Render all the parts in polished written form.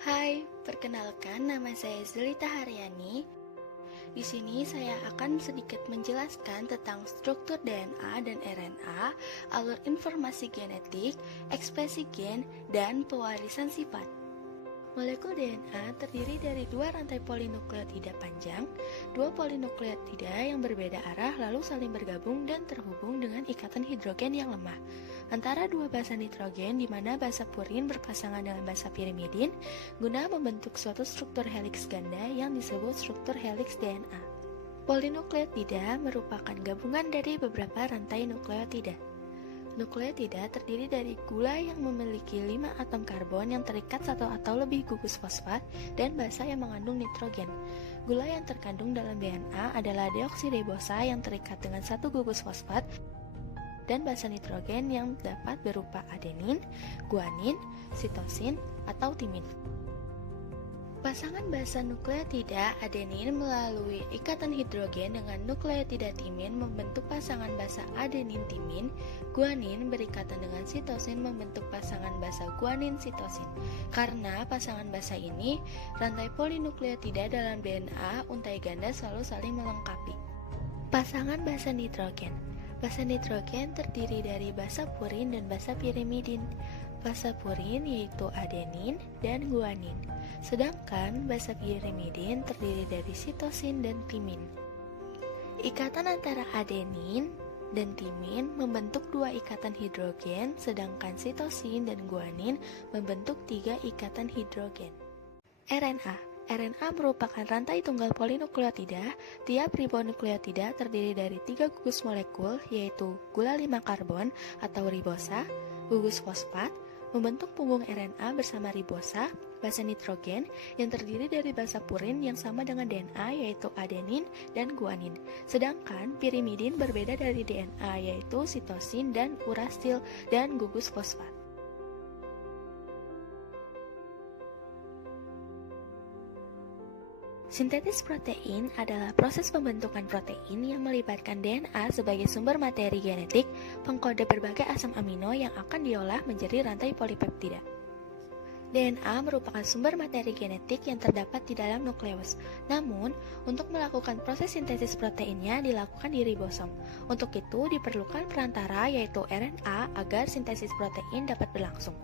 Hai, perkenalkan nama saya Zelita Haryani. Di sini saya akan sedikit menjelaskan tentang struktur DNA dan RNA, alur informasi genetik, ekspresi gen, dan pewarisan sifat. Molekul DNA terdiri dari dua rantai polinukleotida panjang, dua polinukleotida yang berbeda arah lalu saling bergabung dan terhubung dengan ikatan hidrogen yang lemah antara dua basa nitrogen di mana basa purin berpasangan dengan basa pirimidin guna membentuk suatu struktur heliks ganda yang disebut struktur heliks DNA. Polinukleotida merupakan gabungan dari beberapa rantai nukleotida. Nukleotida terdiri dari gula yang memiliki 5 atom karbon yang terikat satu atau lebih gugus fosfat dan basa yang mengandung nitrogen. Gula yang terkandung dalam DNA adalah deoksiribosa yang terikat dengan satu gugus fosfat dan basa nitrogen yang dapat berupa adenin, guanin, sitosin, atau timin. Pasangan basa nukleotida adenin melalui ikatan hidrogen dengan nukleotida timin membentuk pasangan basa adenin-timin, guanin berikatan dengan sitosin membentuk pasangan basa guanin-sitosin. Karena pasangan basa ini, rantai polinukleotida dalam DNA untai ganda selalu saling melengkapi. Pasangan basa nitrogen. Basa nitrogen terdiri dari basa purin dan basa pirimidin. Basa purin yaitu adenin dan guanin. Sedangkan basa pirimidin terdiri dari sitosin dan timin. Ikatan antara adenin dan timin membentuk dua ikatan hidrogen, sedangkan sitosin dan guanin membentuk 3 ikatan hidrogen. RNA merupakan rantai tunggal polinukleotida. Tiap ribonukleotida terdiri dari 3 gugus molekul, yaitu gula 5 karbon atau ribosa, gugus fosfat, membentuk punggung RNA bersama ribosa, basa nitrogen yang terdiri dari basa purin yang sama dengan DNA yaitu adenin dan guanin. Sedangkan pirimidin berbeda dari DNA yaitu sitosin dan uracil dan gugus fosfat. Sintetis protein adalah proses pembentukan protein yang melibatkan DNA sebagai sumber materi genetik pengkode berbagai asam amino yang akan diolah menjadi rantai polipeptida. DNA merupakan sumber materi genetik yang terdapat di dalam nukleus. Namun, untuk melakukan proses sintesis proteinnya dilakukan di ribosom. Untuk itu diperlukan perantara yaitu RNA agar sintesis protein dapat berlangsung.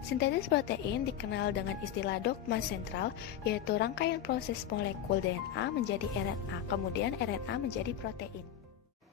Sintesis protein dikenal dengan istilah dogma sentral, yaitu rangkaian proses molekul DNA menjadi RNA, kemudian RNA menjadi protein.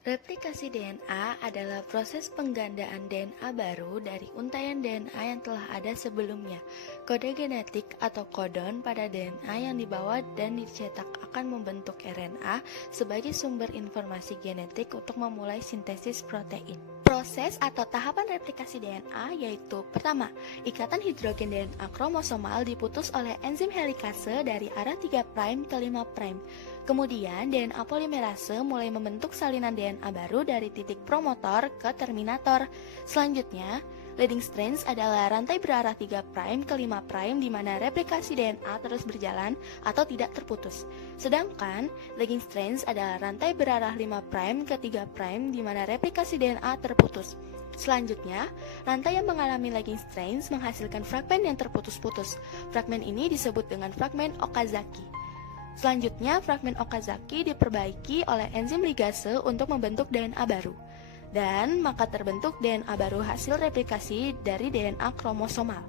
Replikasi DNA adalah proses penggandaan DNA baru dari untaian DNA yang telah ada sebelumnya. Kode genetik atau kodon pada DNA yang dibawa dan dicetak akan membentuk RNA sebagai sumber informasi genetik untuk memulai sintesis protein. Proses atau tahapan replikasi DNA yaitu pertama, ikatan hidrogen DNA kromosomal diputus oleh enzim helikase dari arah 3' ke 5'. Kemudian DNA polimerase mulai membentuk salinan DNA baru dari titik promotor ke terminator. Selanjutnya, leading strands adalah rantai berarah 3' ke 5' di mana replikasi DNA terus berjalan atau tidak terputus. Sedangkan lagging strands adalah rantai berarah 5' ke 3' di mana replikasi DNA terputus. Selanjutnya, rantai yang mengalami lagging strands menghasilkan fragmen yang terputus-putus. Fragmen ini disebut dengan fragmen Okazaki. Selanjutnya, fragmen Okazaki diperbaiki oleh enzim ligase untuk membentuk DNA baru. Dan maka terbentuk DNA baru hasil replikasi dari DNA kromosomal.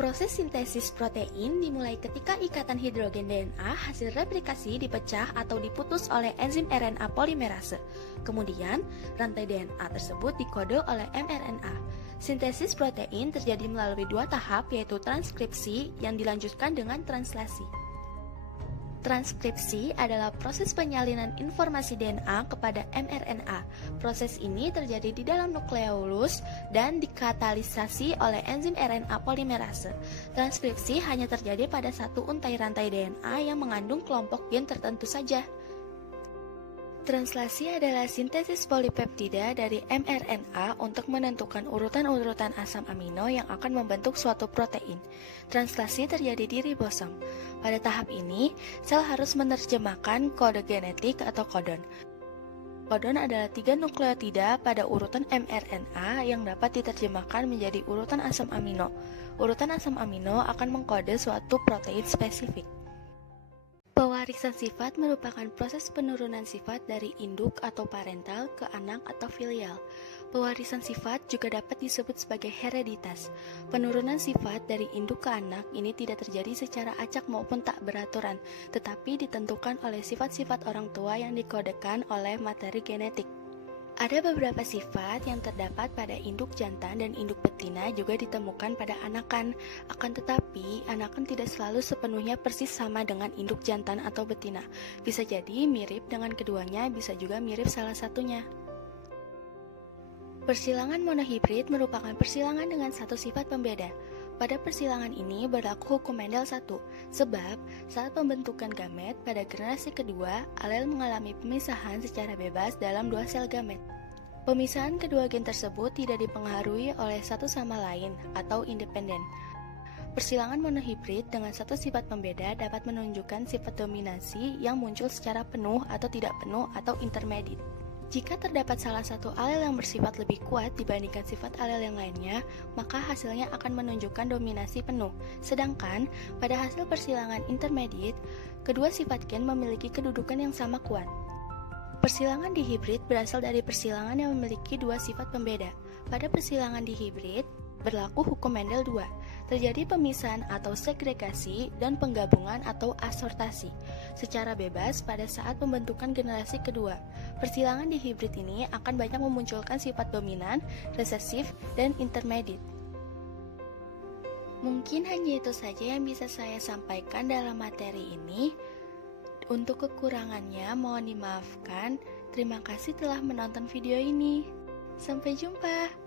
Proses sintesis protein dimulai ketika ikatan hidrogen DNA hasil replikasi dipecah atau diputus oleh enzim RNA polimerase. Kemudian, rantai DNA tersebut dikode oleh mRNA. Sintesis protein terjadi melalui 2 tahap yaitu transkripsi yang dilanjutkan dengan translasi. Transkripsi adalah proses penyalinan informasi DNA kepada mRNA. Proses ini terjadi di dalam nukleolus dan dikatalisasi oleh enzim RNA polimerase. Transkripsi hanya terjadi pada satu untai rantai DNA yang mengandung kelompok gen tertentu saja. Translasi adalah sintesis polipeptida dari mRNA untuk menentukan urutan-urutan asam amino yang akan membentuk suatu protein. Translasi terjadi di ribosom. Pada tahap ini, sel harus menerjemahkan kode genetik atau kodon. Codon adalah 3 nukleotida pada urutan mRNA yang dapat diterjemahkan menjadi urutan asam amino. Urutan asam amino akan mengkode suatu protein spesifik. Pewarisan sifat merupakan proses penurunan sifat dari induk atau parental ke anak atau filial. Pewarisan sifat juga dapat disebut sebagai hereditas. Penurunan sifat dari induk ke anak ini tidak terjadi secara acak maupun tak beraturan, tetapi ditentukan oleh sifat-sifat orang tua yang dikodekan oleh materi genetik. Ada beberapa sifat yang terdapat pada induk jantan dan induk betina juga ditemukan pada anakan. Akan tetapi, anakan tidak selalu sepenuhnya persis sama dengan induk jantan atau betina. Bisa jadi mirip dengan keduanya, bisa juga mirip salah satunya. Persilangan monohibrid merupakan persilangan dengan satu sifat pembeda. Pada persilangan ini berlaku hukum Mendel 1, sebab saat pembentukan gamet pada generasi kedua, alel mengalami pemisahan secara bebas dalam 2 sel gamet. Pemisahan kedua gen tersebut tidak dipengaruhi oleh satu sama lain atau independen. Persilangan monohibrid dengan satu sifat pembeda dapat menunjukkan sifat dominasi yang muncul secara penuh atau tidak penuh atau intermediate. Jika terdapat salah satu alel yang bersifat lebih kuat dibandingkan sifat alel yang lainnya, maka hasilnya akan menunjukkan dominasi penuh. Sedangkan, pada hasil persilangan intermediate, kedua sifat gen memiliki kedudukan yang sama kuat. Persilangan dihibrid berasal dari persilangan yang memiliki dua sifat pembeda. Pada persilangan dihibrid, berlaku hukum Mendel 2. Terjadi pemisahan atau segregasi dan penggabungan atau asortasi secara bebas pada saat pembentukan generasi kedua. Persilangan dihibrid ini akan banyak memunculkan sifat dominan, resesif, dan intermediate. Mungkin hanya itu saja yang bisa saya sampaikan dalam materi ini. Untuk kekurangannya mohon dimaafkan. Terima kasih telah menonton video ini. Sampai jumpa.